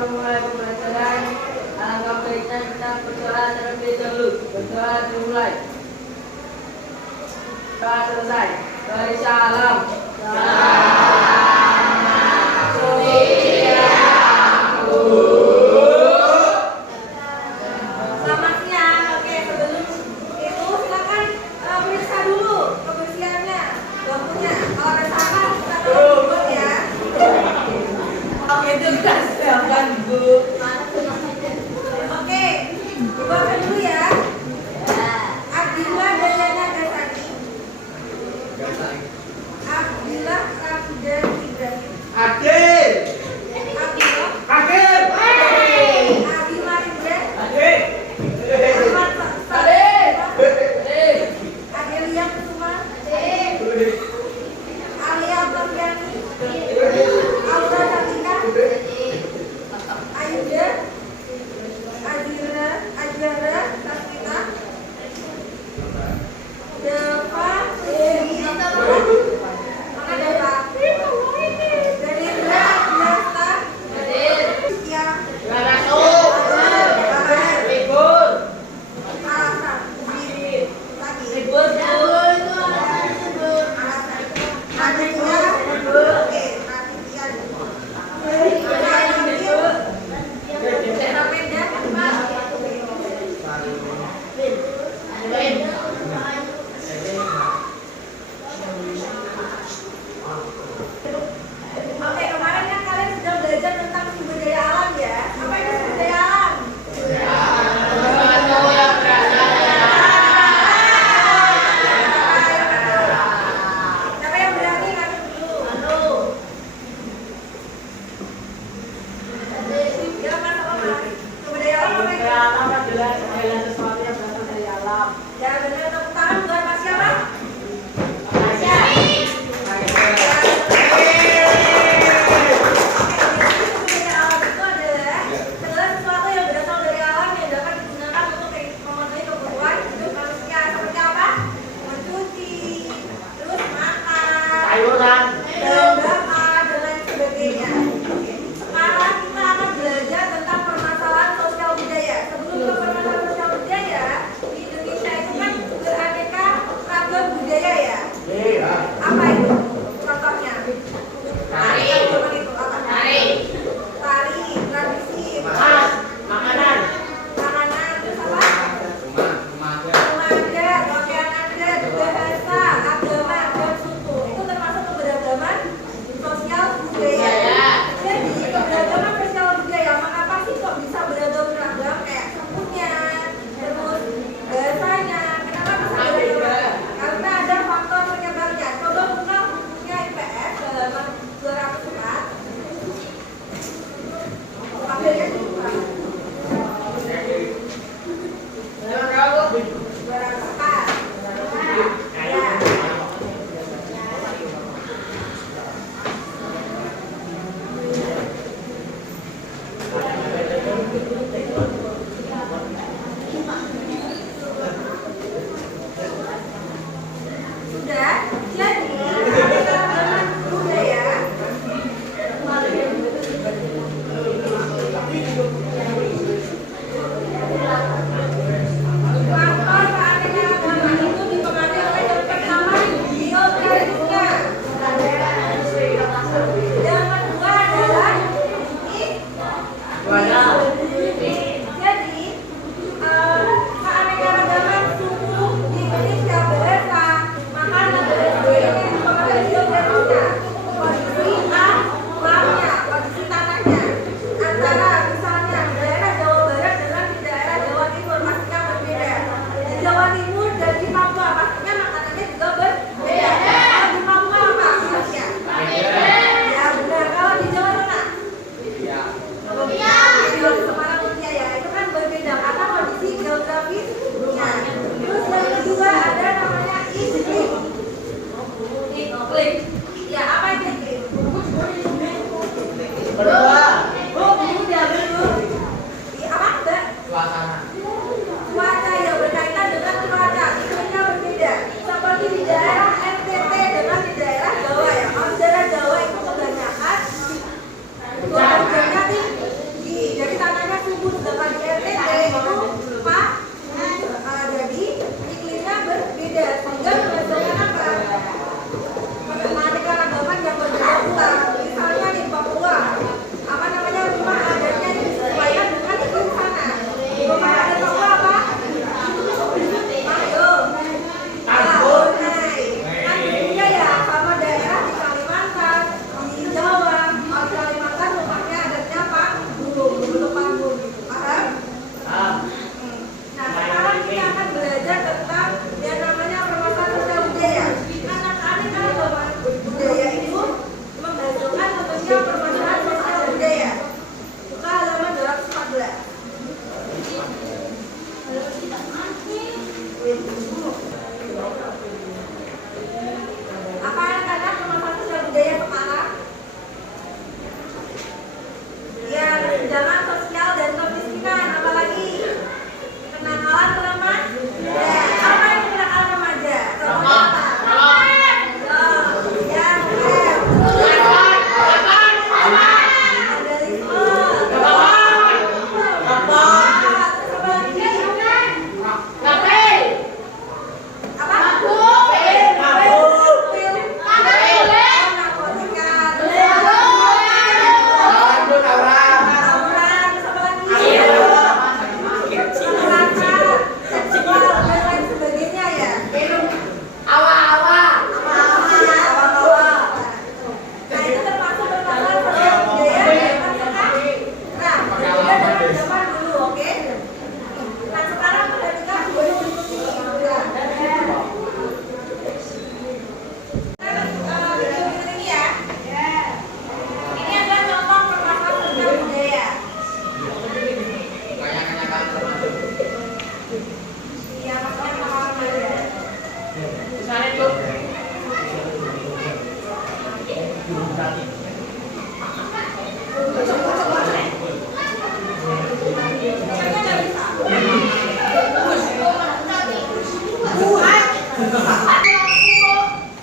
memulai pembelajaran. Alangkah baiknya kita berdoa terlebih dahulu. Berdoa dimulai. Doa selesai. Beri salam. Selamat siang. Oke, sebelum itu silakan periksa dulu kebersihannya, bangkunya. Kalau ada sampah kita taruh ya. Oke, tugas silakan Bu. Oke, dibaca dulu ya. Abdillah Dayana Gasani. Abdillah Ramdan Ibrahim. Adil. Abdillah. Hakim. Abi Marindra. Adil. Ahmad Adil. Adelia Kusuma. Alia Bangdani. Aura Satika. Aida. Azhara Tasmita. Deva. Mana Deva? Delindra Adilasta. Ya. Libur. Alasan. Lagi. Libur, Bu. Alasan. Nadia. Oke, Nadia. Oke, kemarin kan kalian sudah belajar tentang sumber daya alam ya. Apa itu sumber daya alam? Siapa yang berani ngasih dulu? Ya, Mas, apa? Sumber daya alam apa itu? Alam adalah segala sesuatu yang berasal dari alam. Ya, benar, tepuk tangan buat Mas siapa? Manusia. Oke.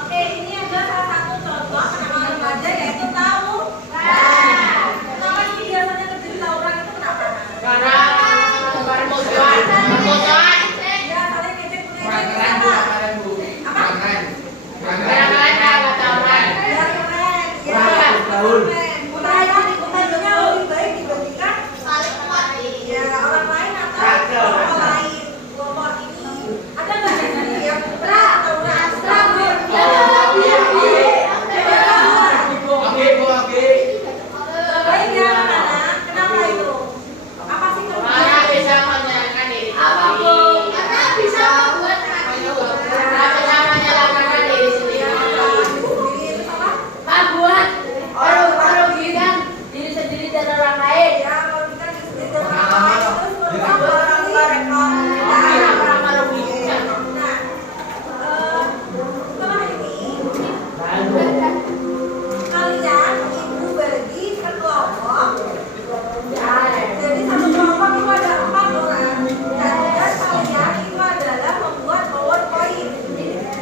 Oke, ini ada salah satu contoh penanaman remaja yaitu tawuran. Kenapa sih biasanya terjadi tawuran itu kenapa? Karena permusuhan. Ya, saling ngejek kenapa? Apa? Ya, keren. Ya, pertanyaannya lebih baik dibandingkan saling memati. Ya, orang lain atau orang lain. Kelompok ini ada nggak yang pernah tawuran? Terbaik ya anak-anak. Kenapa itu? Apa sih terbaik? Karena bisa membuat diri sendiri dan orang lain. Ya, kalau kita disebut orang lain terus setelah ini kalian ibu bagi per kelompok. Jadi satu kelompok itu ada 4 orang. Dan tugas kalian itu adalah membuat PowerPoint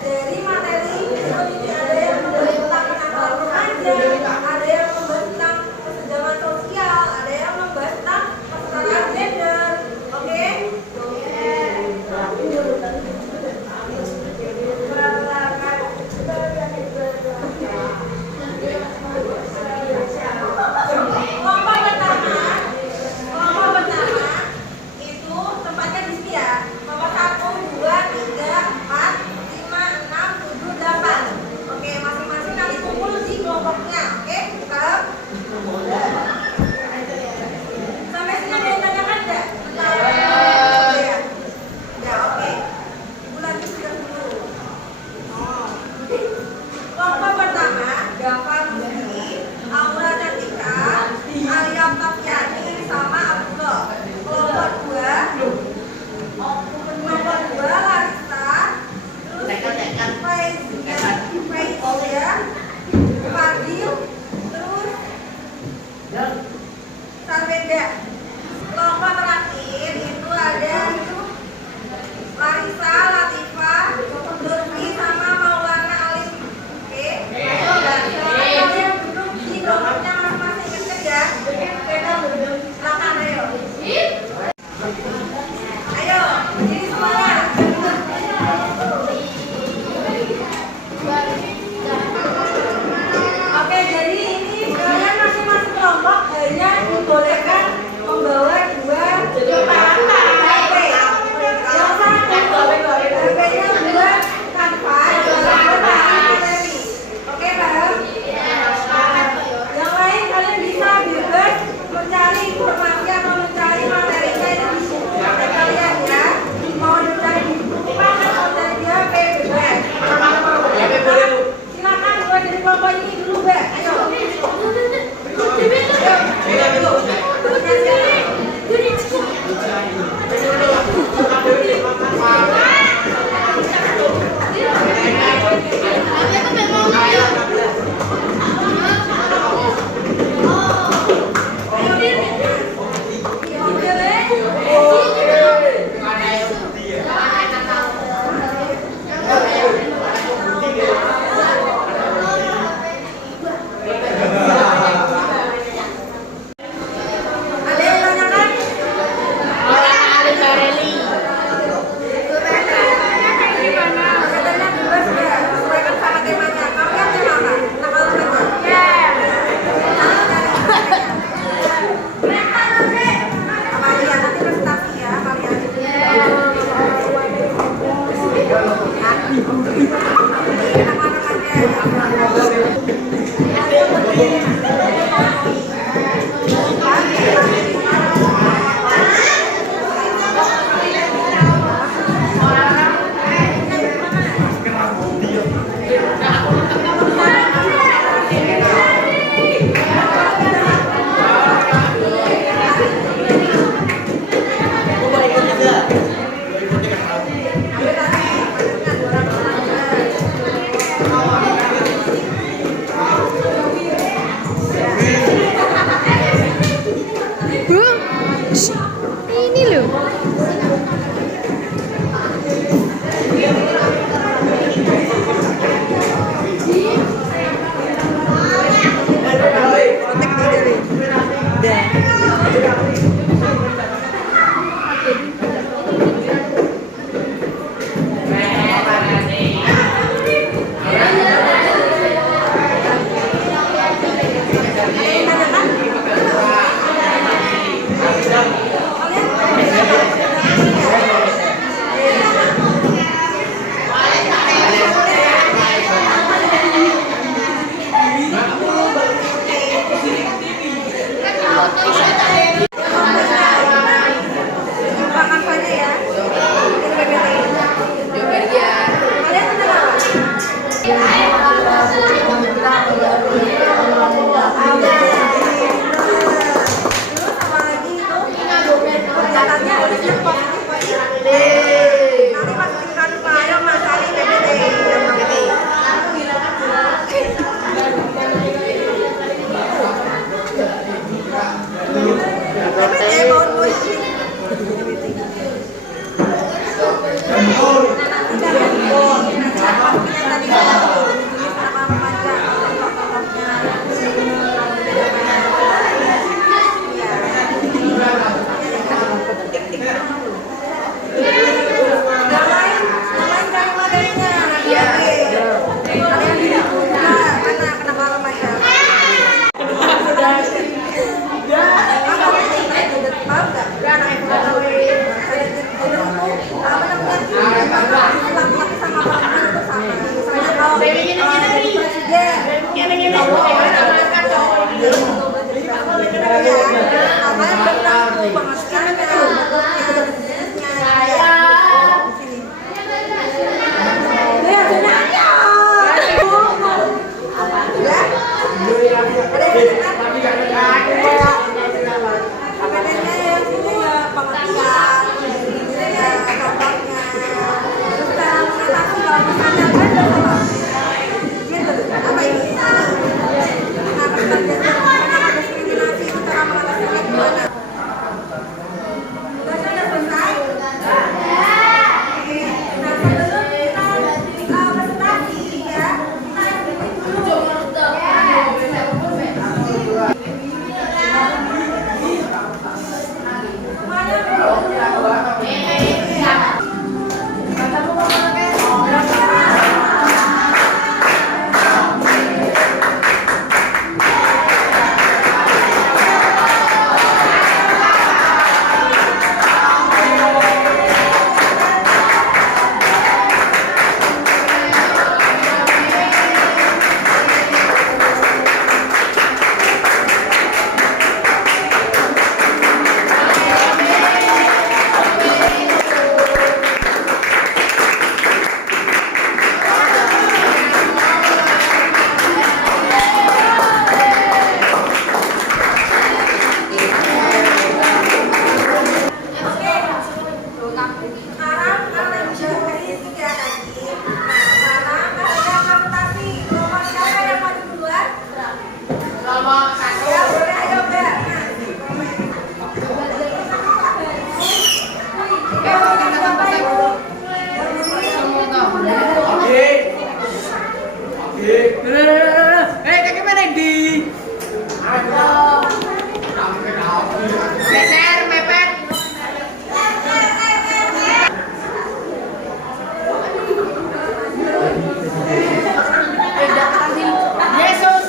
dari materi seperti ada yang membahas tentang penangkapan remaja, ada yang membahas tentang kesenjangan sosial, ada yang membahas tentang kesetaraan gender. Oke? Kelompok pertama itu tempatnya di sini ya. Nomor 1, 2, 3, 4, 5, 6, 7, 8. Oke, masing-masing nanti kumpul di kelompoknya. Oke, tetap. Sampai sini ada yang tanyakan enggak? Ya. Ya, oke. Ibu lanjutkan dulu. Kelompok pertama, Dava Rusdi, Aura Cantika, Alia Tafiani, sama Abdullah. Kelompok 2, Larissa, terus Faizia, Fadil, terus Sarvenda. Kelompok terakhir itu ada Larissa, Latifa, Lutfi, sama Maulana Alim. Oke? Ayo, kalian duduk di kelompoknya masing-masing. Ingat ya? Silakan, ayo. Ayo, berdiri semuanya. Oke, jadi ini kalian masing-masing kelompok hanya dibolehkan membawa 2 HP. Yang satu HP-nya buat kanvas, yang buat materi. Oke, paham? Yang lain kalian bisa bebas mencari informasi atau mencari materinya itu di buku HP kalian ya. Mau dicari di buku atau mencari di HP bebas. Silakan buat dari kelompok ini dulu, Mbak. Ayo. Ada yang tanyakan? Katanya bebas ya, sesuaikan sama temanya. Kamu yang tema apa? Tanggal berapa? Amalia, nanti presentasi ya, Amalia. APT-nya ya sini ya pengertian, gitu ya contohnya. Terus cara mengatasi kalau misalnya kan apa? Gitu. Apa ini? Anak diskriminasi itu cara mengatasinya gimana? Tugasnya udah selesai? Nah sebelum kita presentasi ya, kita review dulu. Sekarang kan lagi hari 3 tadi. Nah, sekarang kan ada presentasi. Kelompok siapa yang maju duluan? Ya, boleh ayo, Mbak. Nah. Kelompok siapa Ibu? Kakek mana di? Geser, mepet. Yesus.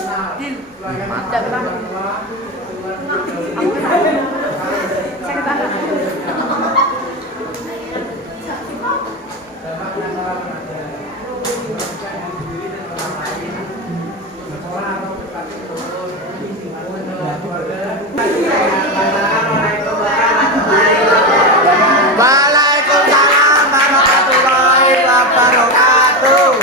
Waalaikumsalam warahmatullahi wabarakatuh.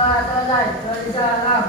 Waalaikumsalam.